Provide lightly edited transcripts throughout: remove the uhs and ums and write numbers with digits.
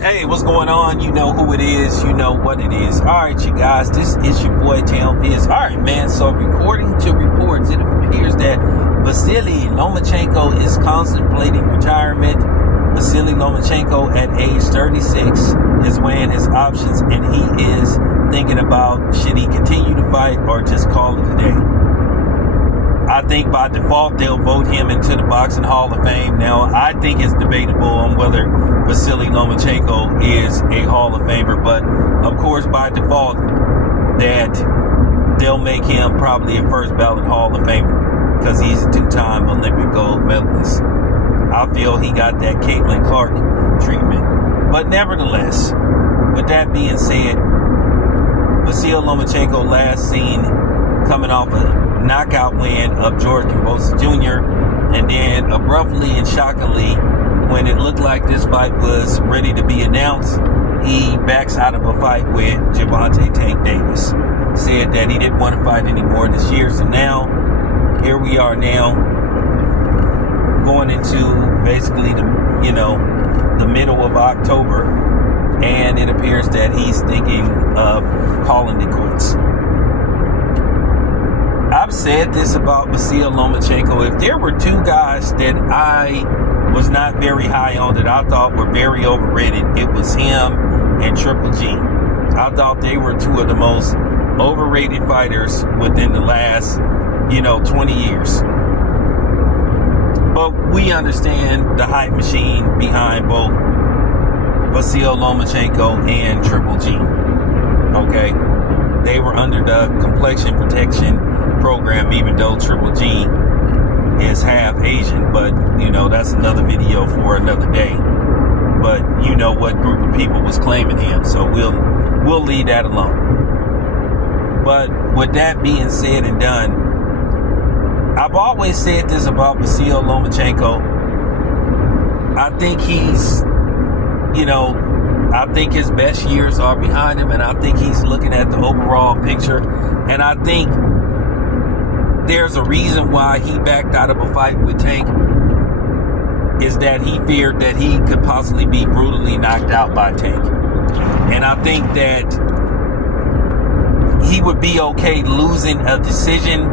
Hey, what's going on? You know who it is. You know what it is. All right, you guys. This is your boy, Town Biz. All right, man. So, according to reports, it appears that Vasili Lomachenko is contemplating retirement. Vasili Lomachenko, at age 36, is weighing his options, and he is thinking about should he continue to fight or just call it a day. I think by default they'll vote him into the Boxing Hall of Fame. Now, I think it's debatable on whether Vasili Lomachenko is a Hall of Famer, but of course by default that they'll make him probably a first ballot Hall of Famer because he's a two-time Olympic gold medalist. I feel he got that Caitlin Clark treatment. But nevertheless, with that being said, Vasili Lomachenko last seen coming off a knockout win of George Kambosos Jr. and then abruptly and shockingly, when it looked like this fight was ready to be announced, he backs out of a fight with Gervonta Tank Davis. Said that he didn't want to fight anymore this year. So now, here we are now, going into basically the middle of October, and it appears that he's thinking of calling it quits. I've said this about Vasili Lomachenko. If there were two guys that I was not very high on, that I thought were very overrated, it was him and Triple G. I thought they were two of the most overrated fighters within the last, 20 years. But we understand the hype machine behind both Vasili Lomachenko and Triple G. Okay? They were under the complexion protection program, even though Triple G is half Asian, but that's another video for another day. But you know what group of people was claiming him, so we'll leave that alone. But with that being said and done, I've always said this about Vasili Lomachenko. I think I think his best years are behind him, and I think he's looking at the overall picture, and I think there's a reason why he backed out of a fight with Tank, is that he feared that he could possibly be brutally knocked out by Tank. And I think that he would be okay losing a decision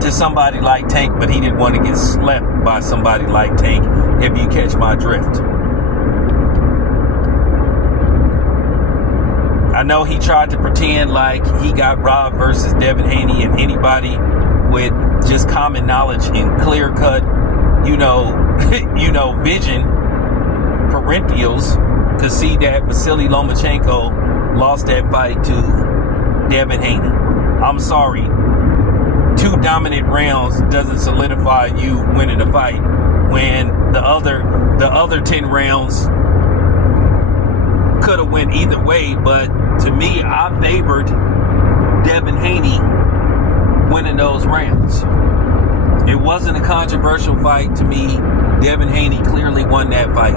to somebody like Tank, but he didn't want to get slept by somebody like Tank, if you catch my drift. I know he tried to pretend like he got robbed versus Devin Haney, and anybody with just common knowledge and clear-cut, vision, parentials, could see that Vasili Lomachenko lost that fight to Devin Haney. I'm sorry. 2 dominant rounds doesn't solidify you winning a fight when the other 10 rounds could have went either way, but to me, I favored Devin Haney winning those rounds. It wasn't a controversial fight to me. Devin Haney clearly won that fight.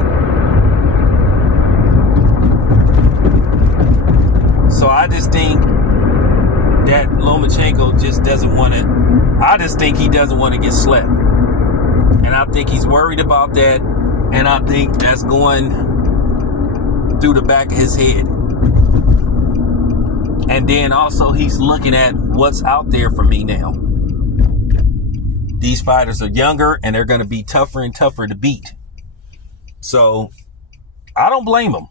So I just think that Lomachenko just doesn't want to. I just think he doesn't want to get slept, and I think he's worried about that, and I think that's going through the back of his head. And then also he's looking at what's out there for me now. These fighters are younger and they're going to be tougher and tougher to beat. So I don't blame him.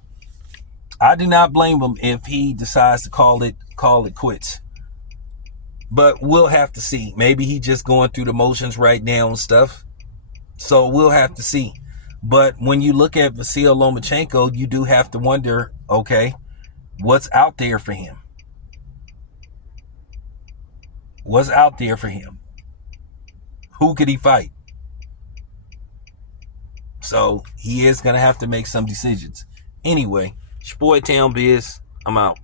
I do not blame him if he decides to call it quits. But we'll have to see. Maybe he's just going through the motions right now and stuff. So we'll have to see. But when you look at Vasili Lomachenko, you do have to wonder, okay, what's out there for him? What's out there for him? Who could he fight? So he is going to have to make some decisions. Anyway, it's your boy Town Biz. I'm out.